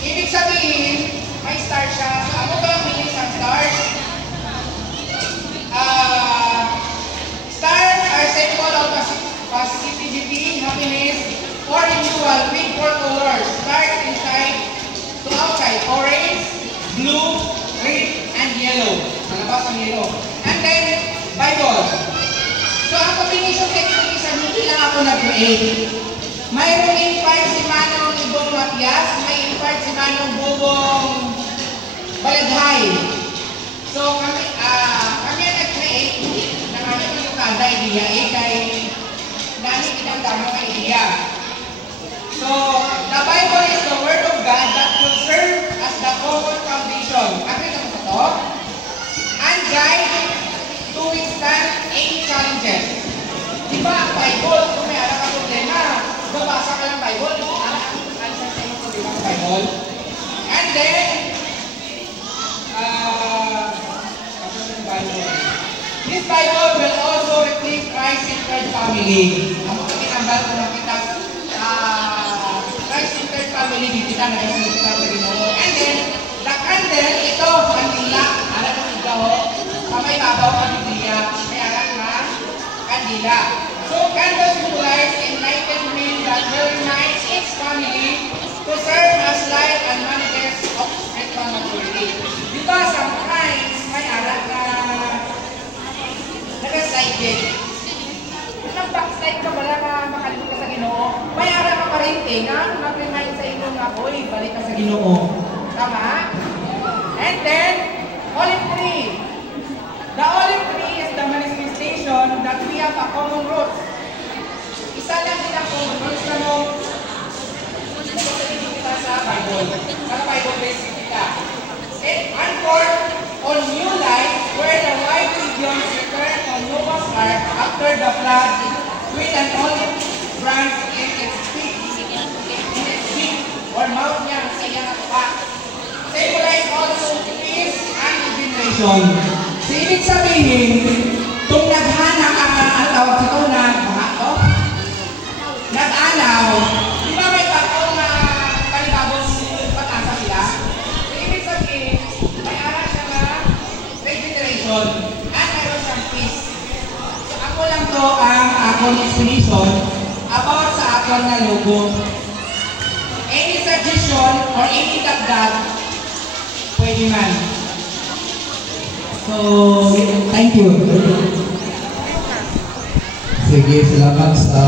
Ibig sabihin, may star siya. So, ano ba ang meaning ng stars? Stars are symbol of positivity, happiness, or renewal with four colors. Stars inside to outside. Orange, blue, red, and yellow. Sa labas ang yellow. And then, Bible. So, ang combination technique is hindi lang ako nag-create. Mayroong in-part si Manong Ibong Matias, may in-part si Manong Bubong Baladhay. So, kami ang nag-create ng aming yung kada idea kay nani kitang damo ng idea. So, the Bible is the Word of God that will serve as the common foundation. Agree naman sa to? And guide to withstand any challenges. Diba ang Bible, kung may alam ka problema, babasa ka ng Bible, answer sa iyo kung diba ang Bible. And then, this Bible will also reflect Christ-centered family. Ang mga kinambal ko ng kita, Christ-centered family, kita na yung kita sa Ginoo. And then, the candle, ito, kandila, alam mo ito, kamay babaw ang Biblia, may alam na, kandila. So, candle symbolize enlightenment that will remind each family to serve as light and manifest of spiritual maturity. Diba, sometimes, may aral na nag-slide din. Nag-backslide ka pala na makalimut ka sa Ginoo. May aral ka pa rin, na mag-remind sa inyo nga, oy, balik ka sa Ginoo. Tama? And then, olive tree. The olive tree is the manifestation that we have a common root. Isa lang silang common roots na mo kita sa Bible. Para Bible-based kita. And fourth, on new life, where the white pigeons returned on Noah's Ark after the flood with an olive branch in its beak or mouth niya sa iyang pa. Symbolize also peace and regeneration. So, ibig sabihin, kung naghana ka ang tawag sa ito na nag-alaw, di ba may pagkaw na palibabos pag-asa sila? So, ibig sabihin, may aral siya na regeneration at mayroon siyang peace. So, ako lang to ang akong explanation about sa akong na logo. Any suggestion or any dagdag, pwede man. So, thank you. Sige, salamat sa